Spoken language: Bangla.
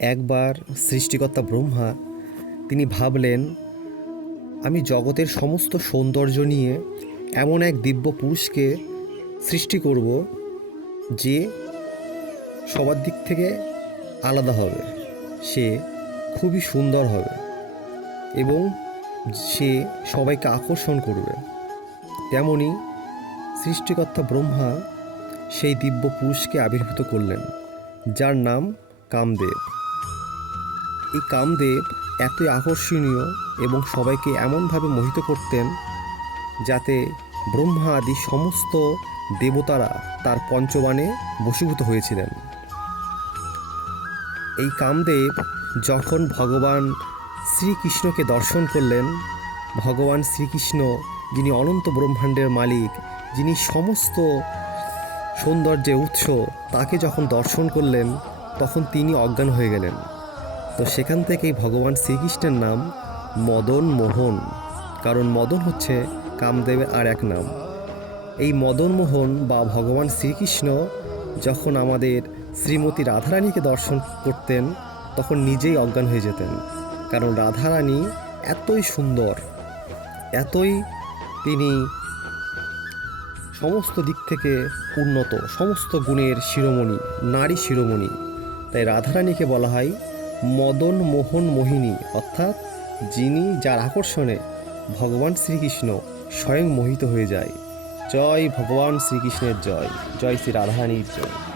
একবার সৃষ্টিকর্তা ব্রহ্মা, তিনি ভাবলেন, আমি জগতের সমস্ত সৌন্দর্য নিয়ে এমন এক দিব্য পুরুষকে সৃষ্টি করব যে সবার দিক থেকে আলাদা হবে। সে খুবই সুন্দর হবে এবং সে সবাইকে আকর্ষণ করবে। তেমনি সৃষ্টিকর্তা ব্রহ্মা সেই দিব্য পুরুষকে আবির্ভূত করলেন, যার নাম কামদেব। এই কামদেব এতই আকর্ষণীয় এবং সবাইকে এমনভাবে মোহিত করতেন যাতে ব্রহ্মা আদি সমস্ত দেবতারা তার পঞ্চবাণে বশীভূত হয়েছিলেন। এই কামদেব যখন ভগবান শ্রীকৃষ্ণকে দর্শন করলেন, ভগবান শ্রীকৃষ্ণ, যিনি অনন্ত ব্রহ্মাণ্ডের মালিক, যিনি সমস্ত সৌন্দর্যের উৎস, তাকে যখন দর্শন করলেন, তখন তিনি অজ্ঞান হয়ে গেলেন। তো সেখান থেকেই ভগবান শ্রীকৃষ্ণের নাম মদন মোহন। কারণ মদন হচ্ছে কামদেবের আর এক নাম। এই মদন মোহন বা ভগবান শ্রীকৃষ্ণ যখন আমাদের শ্রীমতী রাধারানীকে দর্শন করতেন, তখন নিজেই অজ্ঞান হয়ে যেতেন। কারণ রাধারানী এতই সুন্দর, এতই তিনি সমস্ত দিক থেকে উন্নত, সমস্ত গুণের শিরোমণি, নারী শিরোমণি। তাই রাধারানীকে বলা হয় মদন মোহন মোহিনী, অর্থাৎ যিনি যার আকর্ষণে ভগবান শ্রীকৃষ্ণ স্বয়ং মোহিত হয়ে যায়। জয় ভগবান শ্রীকৃষ্ণের জয়। জয় শ্রী রাধারানীর জয়।